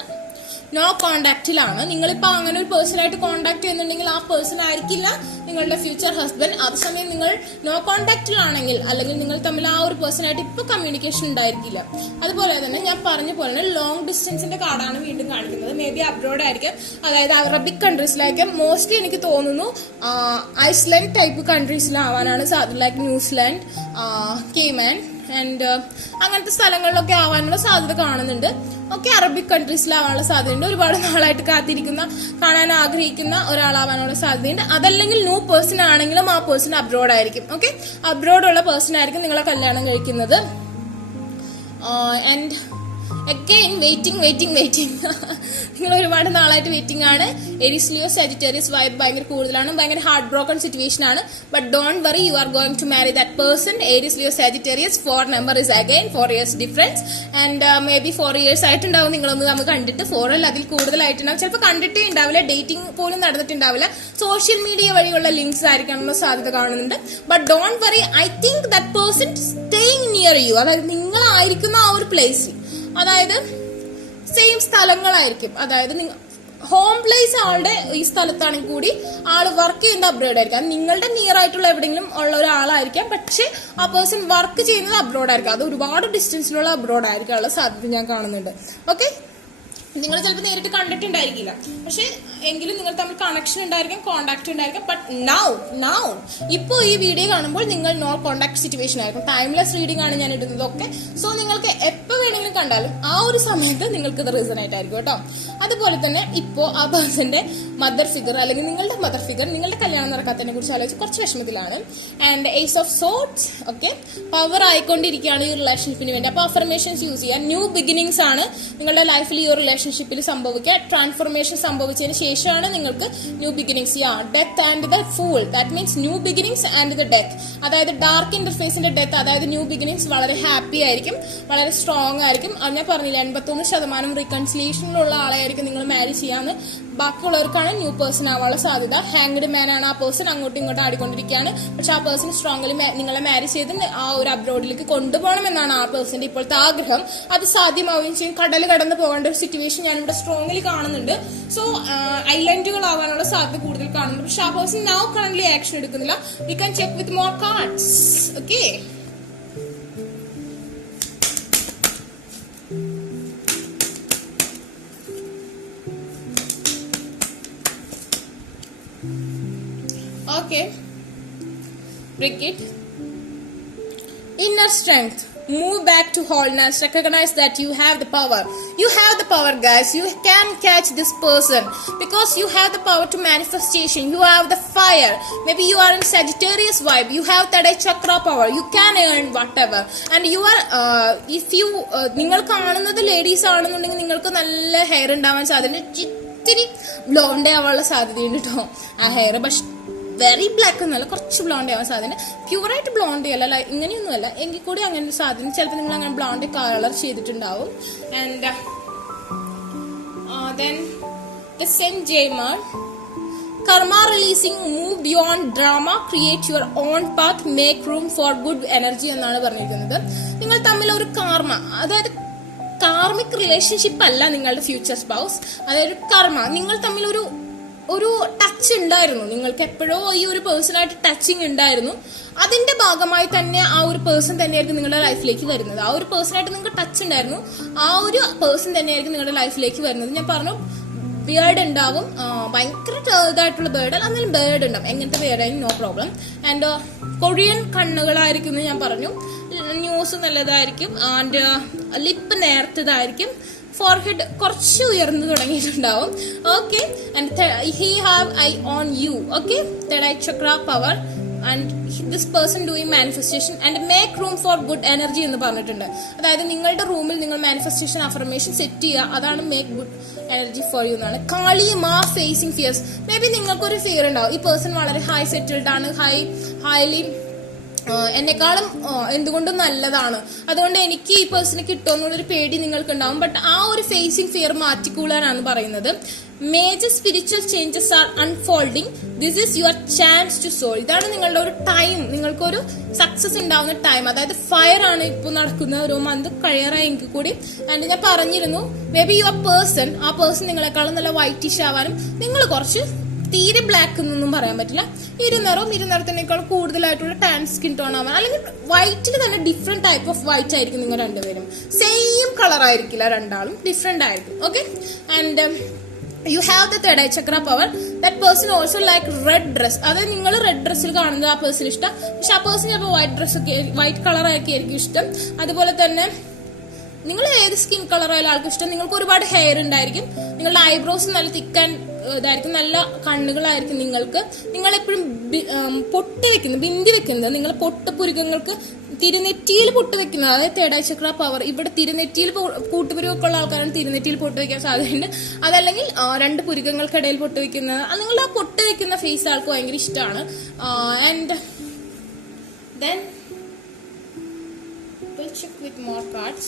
നോ കോണ്ടാക്റ്റിലാണ്. നിങ്ങളിപ്പോ അങ്ങനെ ഒരു പേഴ്സണായിട്ട് കോണ്ടാക്ട് ചെയ്യുന്നുണ്ടെങ്കിൽ ആ പേഴ്സൺ ആയിരിക്കില്ല നിങ്ങളുടെ ഫ്യൂച്ചർ ഹസ്ബൻഡ്. അതേസമയം നിങ്ങൾ നോ കോണ്ടാക്റ്റിലാണെങ്കിൽ, അല്ലെങ്കിൽ നിങ്ങൾ തമ്മിൽ ആ ഒരു പേഴ്സണായിട്ട് ഇപ്പൊ കമ്മ്യൂണിക്കേഷൻ ഉണ്ടായിരിക്കില്ല. അതുപോലെ തന്നെ ഞാൻ പറഞ്ഞ പോലെ തന്നെ ലോങ് ഡിസ്റ്റൻസിന്റെ കാർഡാണ് വീണ്ടും കാണിക്കുന്നത്. മേ ബി അബ്രോഡ് ആയിരിക്കും, അതായത് അറബിക് കൺട്രീസിലായിരിക്കും. മോസ്റ്റ്ലി എനിക്ക് തോന്നുന്നു ഐസ്ലാൻഡ് ടൈപ്പ് കൺട്രീസിലാവാനാണ് സാധ്യത, ലൈക്ക് ന്യൂസിലാൻഡ്, കേമാൻ ആൻഡ് അങ്ങനത്തെ സ്ഥലങ്ങളിലൊക്കെ ആവാനുള്ള സാധ്യത കാണുന്നുണ്ട്. ഒക്കെ അറബിക് കൺട്രീസിലാവാനുള്ള സാധ്യതയുണ്ട്. ഒരുപാട് നാളായിട്ട് കാത്തിരിക്കുന്ന, കാണാൻ ആഗ്രഹിക്കുന്ന ഒരാളാവാനുള്ള സാധ്യതയുണ്ട്. അതല്ലെങ്കിൽ ന്യൂ പേഴ്സൺ ആണെങ്കിലും ആ പേഴ്സൺ അബ്രോഡ് ആയിരിക്കും. ഓക്കെ, അബ്രോഡുള്ള പേഴ്സൺ ആയിരിക്കും നിങ്ങളെ കല്യാണം കഴിക്കുന്നത്. ആൻഡ് അഗെയിൻ വെയിറ്റിംഗ് നിങ്ങൾ ഒരുപാട് നാളായിട്ട് വെയിറ്റിംഗ് ആണ്. ഏരീസ് ലിയോ സാജിറ്റേറിയസ് വൈബ് ഭയങ്കര കൂടുതലാണ്, ഭയങ്കര ഹാർട്ട് ബ്രോക്കൺ സിറ്റുവേഷൻ ആണ്. But don't worry, you are going to marry that person. Aries Leo Sagittarius 4 number is again 4 years difference. And maybe 4 years ആയിട്ടുണ്ടാവും നിങ്ങളൊന്ന് നമ്മൾ കണ്ടിട്ട്. 4 അല്ല അതിൽ കൂടുതലായിട്ടുണ്ടാവും. ചിലപ്പോൾ കണ്ടിട്ടേ ഉണ്ടാവില്ല, ഡേറ്റിംഗ് പോലും നടന്നിട്ടുണ്ടാവില്ല. സോഷ്യൽ മീഡിയ വഴിയുള്ള ലിങ്ക്സ് ആയിരിക്കാനുള്ള സാധ്യത കാണുന്നുണ്ട്. But don't worry, I think that person staying near you, അതായത് നിങ്ങളായിരിക്കുന്ന ആ ഒരു പ്ലേസിൽ, അതായത് സെയിം സ്ഥലങ്ങളായിരിക്കും. അതായത് ഹോം പ്ലേസ് ആളുടെ ഈ സ്ഥലത്താണെങ്കിൽ കൂടി ആള് വർക്ക് ചെയ്യുന്ന അബ്രോഡ് ആയിരിക്കാം. നിങ്ങളുടെ നിയർ ആയിട്ടുള്ള എവിടെയെങ്കിലും ഉള്ള ഒരാളായിരിക്കാം, പക്ഷെ ആ പേഴ്സൺ വർക്ക് ചെയ്യുന്നത് അബ്രോഡ് ആയിരിക്കാം. അത് ഒരുപാട് ഡിസ്റ്റൻസിലുള്ള അബ്രോഡ് ആയിരിക്കാനുള്ള സാധ്യത ഞാൻ കാണുന്നുണ്ട്. ഓക്കെ, നിങ്ങൾ ചിലപ്പോൾ നേരിട്ട് കണ്ടിട്ടുണ്ടായിരിക്കില്ല, പക്ഷെ എങ്കിലും നിങ്ങൾ തമ്മിൽ കണക്ഷൻ ഉണ്ടായിരിക്കും, കോണ്ടാക്ട് ഉണ്ടായിരിക്കും. ബട്ട് നൗ ഇപ്പോൾ ഈ വീഡിയോ കാണുമ്പോൾ നിങ്ങൾ നോ കോണ്ടാക്ട് സിറ്റുവേഷൻ ആയിരിക്കും. ടൈംലെസ് റീഡിംഗ് ആണ് ഞാൻ ഇടുന്നത്. ഓക്കെ, സോ നിങ്ങൾക്ക് എപ്പോൾ വേണമെങ്കിലും കണ്ടാലും ആ ഒരു സമയത്ത് നിങ്ങൾക്ക് ഇത് റീസൺ ആയിട്ടായിരിക്കും കേട്ടോ. അതുപോലെ തന്നെ ഇപ്പോൾ ആ പേഴ്സന്റെ മദർ ഫിഗർ അല്ലെങ്കിൽ നിങ്ങളുടെ മദർ ഫിഗർ നിങ്ങളുടെ കല്യാണം നടക്കാത്തതിനെ കുറിച്ച് ആലോചിച്ച് കുറച്ച് വിഷമത്തിലാണ്. And ace of swords, okay, power ആയിക്കൊണ്ടിരിക്കുകയാണ് ഈ റിലേഷൻഷിപ്പിന് വേണ്ടി. അപ്പോൾ അഫർമേഷൻസ് യൂസ് ചെയ്യുക. ന്യൂ ബിഗിനിങ്സ് ആണ് നിങ്ങളുടെ ലൈഫിൽ ഈ ഒരു റിലേഷൻഷിപ്പിൽ സംഭവിക്കുക. ട്രാൻസ്ഫോർമേഷൻ സംഭവിച്ചതിന് ശേഷമാണ് നിങ്ങൾക്ക് new beginnings. Death and the fool, that means new beginnings and the death. അതായത് ഡാർക്ക് ഇന്റർഫേസിന്റെ ഡെത്ത്, അതായത് ന്യൂ ബിഗിനിങ്സ് വളരെ ഹാപ്പി ആയിരിക്കും, വളരെ സ്ട്രോങ് ആയിരിക്കും. ആളായിരിക്കും. അത് ഞാൻ പറഞ്ഞില്ല, 81% റീകൺസിലിയേഷനിലുള്ള ആളായിരിക്കും നിങ്ങൾ മാരി ചെയ്യാന്ന്. ബാക്കിയുള്ളവർക്കാണ് ന്യൂ പേഴ്സൺ ആവാനുള്ള സാധ്യത. ഹാങ്ഡ് മാൻ ആണ് ആ പേഴ്സൺ, അങ്ങോട്ടും ഇങ്ങോട്ടും ആടിക്കൊണ്ടിരിക്കുകയാണ്. പക്ഷെ ആ പേഴ്സൺ സ്ട്രോങ്ലി നിങ്ങളെ മാരി ചെയ്ത് ആ ഒരു അബ്രോഡിലേക്ക് കൊണ്ടുപോകണം എന്നാണ് ആ പേഴ്സന്റെ ഇപ്പോഴത്തെ ആഗ്രഹം. അത് സാധ്യമാവുകയും ചെയ്യും. കടൽ കടന്ന് പോകേണ്ട ഒരു സിറ്റുവേഷൻ ഞാനിവിടെ സ്ട്രോങ്ലി കാണുന്നുണ്ട്. സോ ഐലൻഡുകളാവാനുള്ള സാധ്യത കൂടുതൽ കാണുന്നുണ്ട്. പക്ഷെ ആ പേഴ്സൺ നൗ കറന്റ്ലി ആക്ഷൻ എടുക്കുന്നില്ല. We can check with more cards. Okay, okay, Brigitte. Inner strength. Move back to wholeness. Recognize that you have the power. You have the power, guys. You can catch this person because you have the power to manifestation. You have the fire. Maybe you are in Sagittarius vibe. You have that chakra power. You can earn whatever. And you are if you നിങ്ങൾ കാണുന്നത് ladies ആണെന്നുണ്ടെങ്കിൽ നിങ്ങൾക്ക് നല്ല hair ഉണ്ടാവാൻ സാധ്യത, ഇത്തിരി ബ്ലോണ്ടേ ആവാനുള്ള സാധ്യതയുണ്ട് കേട്ടോ ആ ഹെയർ. പക്ഷെ വെരി ബ്ലാക്ക് എന്നല്ല, കുറച്ച് ബ്ലോണ്ട് ആവാൻ സാധ്യത. പ്യൂറായിട്ട് ബ്ലോണ്ട് അല്ല, ഇങ്ങനെയൊന്നുമല്ല, എങ്കിൽ കൂടി അങ്ങനെ സാധ്യത. ചിലപ്പോൾ നിങ്ങൾ അങ്ങനെ ബ്ലോണ്ട് കളർ ചെയ്തിട്ടുണ്ടാവും. And then the Saint Germain, karma releasing, move beyond drama, create your own path, make room for good energy എന്നാണ് പറഞ്ഞിരിക്കുന്നത്. നിങ്ങൾ തമ്മിൽ ഒരു കാർമ, അതായത് കാർമിക് റിലേഷൻഷിപ്പ് അല്ല നിങ്ങളുടെ ഫ്യൂച്ചർ സ്പൗസ്, അതായത് കർമ്മ. നിങ്ങൾ തമ്മിൽ ഒരു ടച്ച് ഉണ്ടായിരുന്നു, നിങ്ങൾക്ക് എപ്പോഴോ ഈ ഒരു പേഴ്സണായിട്ട് ടച്ചിങ് ഉണ്ടായിരുന്നു. അതിന്റെ ഭാഗമായി തന്നെ ആ ഒരു പേഴ്സൺ തന്നെയായിരിക്കും നിങ്ങളുടെ ലൈഫിലേക്ക് വരുന്നത്. ആ ഒരു പേഴ്സണായിട്ട് നിങ്ങൾക്ക് ടച്ച് ഉണ്ടായിരുന്നു, ആ ഒരു പേഴ്സൺ തന്നെയായിരിക്കും നിങ്ങളുടെ ലൈഫിലേക്ക് വരുന്നത്. ഞാൻ പറഞ്ഞു ബേർഡ് ഉണ്ടാവും, ഭയങ്കര ഇതായിട്ടുള്ള ബേർഡ് അല്ല, എന്നാലും ബേർഡ് ഉണ്ടാവും. എങ്ങനത്തെ ബേർഡായാലും നോ പ്രോബ്ലം. ആൻഡ് കൊറിയൻ കണ്ണുകളായിരിക്കും എന്ന് ഞാൻ പറഞ്ഞു. ന്യൂസ് നല്ലതായിരിക്കും. And lip നേർത്തതായിരിക്കും. ഫോർഹെഡ് കുറച്ച് ഉയർന്നു തുടങ്ങിയിട്ടുണ്ടാവും. Okay, and he have eye on you. Okay, third eye chakra power and this person doing manifestation and make room for good energy എന്ന് പറഞ്ഞിട്ടുണ്ട്. അതായത് നിങ്ങളുടെ റൂമിൽ നിങ്ങൾ മാനിഫെസ്റ്റേഷൻ അഫർമേഷൻ സെറ്റ് ചെയ്യുക, അതാണ് make good energy for you എന്നാണ്. കാളിയമാ ഫേസിങ് ഫിയർസ്. മേ ബി നിങ്ങൾക്കൊരു ഫിയർ ഉണ്ടാവും, ഈ പേഴ്സൺ വളരെ ഹൈ സെറ്റിൽഡ് ആണ്, ഹൈലി എന്നെക്കാളും എന്തുകൊണ്ടും നല്ലതാണ്, അതുകൊണ്ട് എനിക്ക് ഈ പേഴ്സണെ കിട്ടുമെന്നുള്ളൊരു പേടി നിങ്ങൾക്ക് ഉണ്ടാവും. ബട്ട് ആ ഒരു ഫേസിങ് ഫിയർ മാറ്റിക്കൂടാനാണ് പറയുന്നത്. Major spiritual changes are unfolding, this is your chance to soul. ഇതാണ് നിങ്ങളുടെ ഒരു ടൈം, നിങ്ങൾക്കൊരു സക്സസ് ഉണ്ടാവുന്ന ടൈം. അതായത് ഫയർ ആണ് ഇപ്പോൾ നടക്കുന്ന ഒരു മന്ത് കഴിയാറായെങ്കിൽ കൂടി. ആൻഡ് ഞാൻ പറഞ്ഞിരുന്നു, മേ ബി യുവർ പേഴ്സൺ, ആ പേഴ്സൺ നിങ്ങളെക്കാളും നല്ല വൈറ്റിഷ് ആവാനും, നിങ്ങൾ കുറച്ച് തീരെ ബ്ലാക്ക് എന്നൊന്നും പറയാൻ പറ്റില്ല, ഇരുനിറത്തിനേക്കാൾ കൂടുതലായിട്ടുള്ള ടാൻ സ്കിൻ ടോൺ ആവാൻ, അല്ലെങ്കിൽ വൈറ്റിൽ തന്നെ ഡിഫറെന്റ് ടൈപ്പ് ഓഫ് വൈറ്റ് ആയിരിക്കും നിങ്ങൾ രണ്ടുപേരും. സെയിം കളർ ആയിരിക്കില്ല, രണ്ടാളും ഡിഫറെന്റ് ആയിരിക്കും. Okay, and you have the third eye chakra power. That person also like red dress. അതായത് നിങ്ങൾ റെഡ് ഡ്രസ്സിൽ കാണുന്നത് ആ പേഴ്സൺ ഇഷ്ടം, പക്ഷെ ആ പേഴ്സൺ ചിലപ്പോൾ വൈറ്റ് കളർ ആയിരിക്കും ഇഷ്ടം. അതുപോലെ തന്നെ നിങ്ങൾ ഏത് സ്കിൻ കളർ ആയാലും ആൾക്ക് ഇഷ്ടം. നിങ്ങൾക്ക് ഒരുപാട് ഹെയർ ഉണ്ടായിരിക്കും, നിങ്ങളുടെ ഐബ്രോസ് നല്ല തിക്ക് ആൻഡ് ഇതായിരിക്കും, നല്ല കണ്ണുകളായിരിക്കും നിങ്ങൾക്ക്. നിങ്ങളെപ്പോഴും പൊട്ട് വെക്കുന്നത്, ബിന്ദി വെക്കുന്നത്, നിങ്ങൾ പൊട്ടുപുരുക്കങ്ങൾക്ക് തിരുനെറ്റിയിൽ പൊട്ട് വെക്കുന്നത്, അതായത് തേർഡ് ഐ ചക്ര പവർ. ഇവിടെ തിരുനെറ്റിയിൽ കൂട്ടുപുരുക്കൊക്കെ ഉള്ള ആൾക്കാരാണ് തിരുനെറ്റിയിൽ പൊട്ട് വെക്കാൻ സാധ്യതയുണ്ട്. അതല്ലെങ്കിൽ രണ്ട് പുരുക്കങ്ങൾക്കിടയിൽ പൊട്ട് വെക്കുന്നത്, നിങ്ങൾ ആ പൊട്ട് വെക്കുന്ന ഫേസ് ആൾക്ക് ഭയങ്കര ഇഷ്ടമാണ്. And then we'll check with more cards.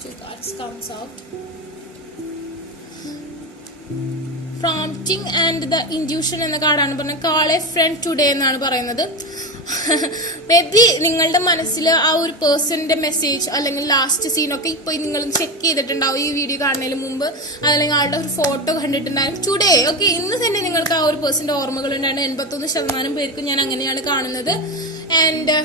Two cards comes out. Prompting and the intuition എന്ന കാർഡാണ് പറഞ്ഞത്. കാൾ എ ഫ്രണ്ട് ടുഡേ എന്നാണ് പറയുന്നത്. മേ ബി നിങ്ങളുടെ മനസ്സിൽ ആ ഒരു പേഴ്സന്റെ മെസ്സേജ് അല്ലെങ്കിൽ ലാസ്റ്റ് സീനൊക്കെ ഇപ്പൊ നിങ്ങൾ ചെക്ക് ചെയ്തിട്ടുണ്ടാവും ഈ വീഡിയോ കാണുന്നതിന് മുമ്പ്, അതല്ലെങ്കിൽ ആളുടെ ഒരു ഫോട്ടോ കണ്ടിട്ടുണ്ടാവും. ടുഡേ ഓക്കെ, ഇന്ന് തന്നെ നിങ്ങൾക്ക് ആ ഒരു പേഴ്സന്റെ ഓർമ്മകൾ ഉണ്ടായിരുന്നു. 81% പേർക്ക് ഞാൻ അങ്ങനെയാണ് കാണുന്നത്. ആൻഡ്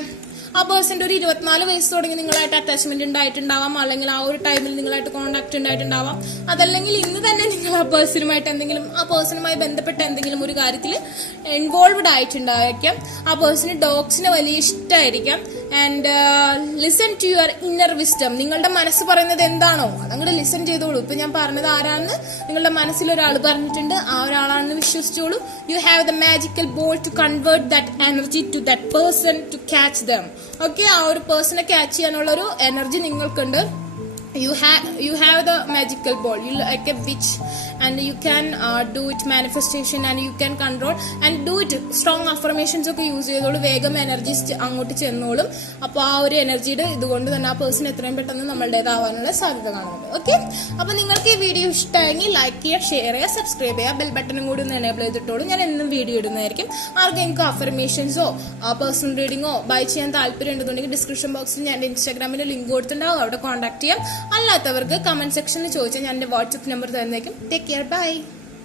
ആ പേഴ്സന്റെ ഒരു 24 വയസ്സ് തുടങ്ങി നിങ്ങളായിട്ട് അറ്റാച്ച്മെന്റ് ഉണ്ടായിട്ടുണ്ടാവാം, അല്ലെങ്കിൽ ആ ഒരു ടൈമിൽ നിങ്ങളായിട്ട് കോണ്ടാക്ട് ഉണ്ടായിട്ടുണ്ടാവാം. അതല്ലെങ്കിൽ ഇന്ന് തന്നെ നിങ്ങൾ ആ പേഴ്സണുമായിട്ട് എന്തെങ്കിലും, ആ പേഴ്സണുമായി ബന്ധപ്പെട്ട എന്തെങ്കിലും ഒരു കാര്യത്തിൽ ഇൻവോൾവ്ഡ് ആയിട്ടുണ്ടായിരിക്കാം. ആ പേഴ്സണ് ഡോഗ്സിന് വലിയ ഇഷ്ടമായിരിക്കാം. And listen to your inner wisdom. നിങ്ങളുടെ മനസ്സ് പറയുന്നത് എന്താണോ അതങ്ങോട്ട് ലിസൺ ചെയ്തോളൂ. ഇപ്പൊ ഞാൻ പറഞ്ഞത് ആരാണെന്ന് നിങ്ങളുടെ മനസ്സിൽ ഒരാൾ പറഞ്ഞിട്ടുണ്ട്, ആ ഒരാളാണെന്ന് വിശ്വസിച്ചോളൂ. You have the magical ball to convert that energy to that person to catch them. Okay, ആ ഒരു പേഴ്സണെ ക്യാച്ച് ചെയ്യാനുള്ള ഒരു എനർജി നിങ്ങൾക്കുണ്ട്. you have the magical ball, you like a witch, and you can do it manifestation, and you can control and do it strong affirmations ഒക്കെ use ചെയ്തോളൂ. വേഗം energy അങ്ങോട്ട് ചെന്നോളും. അപ്പോൾ ആ ഒരു എനർജിയുടെ ഇതുകൊണ്ട് തന്നെ ആ പേഴ്സൺ എത്രയും പെട്ടെന്ന് നമ്മളുടേതാവാനുള്ള സാധ്യത കാണുന്നുണ്ട്. ഓക്കെ, അപ്പോൾ നിങ്ങൾക്ക് ഈ വീഡിയോ ഇഷ്ടമായെങ്കിൽ ലൈക്ക് ചെയ്യുക, ഷെയർ ചെയ്യുക, സബ്സ്ക്രൈബ് ചെയ്യുക, ബെൽ ബട്ടണും കൂടി ഒന്ന് എനേബിൾ ചെയ്തിട്ടോളൂ. ഞാൻ എന്നും വീഡിയോ ഇടുന്നതായിരിക്കും. ആർക്കെങ്കിലും അഫർമേഷൻസോ പേഴ്സണൽ റീഡിങ്ങോ ബൈ ചെയ്യാൻ താല്പര്യം ഉണ്ടെന്നുണ്ടെങ്കിൽ ഡിസ്ക്രിപ്ഷൻ ബോക്സിൽ ഞാൻ ഇൻസ്റ്റാഗ്രാമിൽ ലിങ്ക് കൊടുത്തിട്ടുണ്ടാവും, അവിടെ കോൺടാക്ട് ചെയ്യാം. അല്ലാത്തവർക്ക് കമന്റ് സെക്ഷനിൽ ചോദിച്ചാൽ ഞാൻ എൻ്റെ വാട്സ്ആപ്പ് നമ്പർ തന്നേക്കും. Take care, by.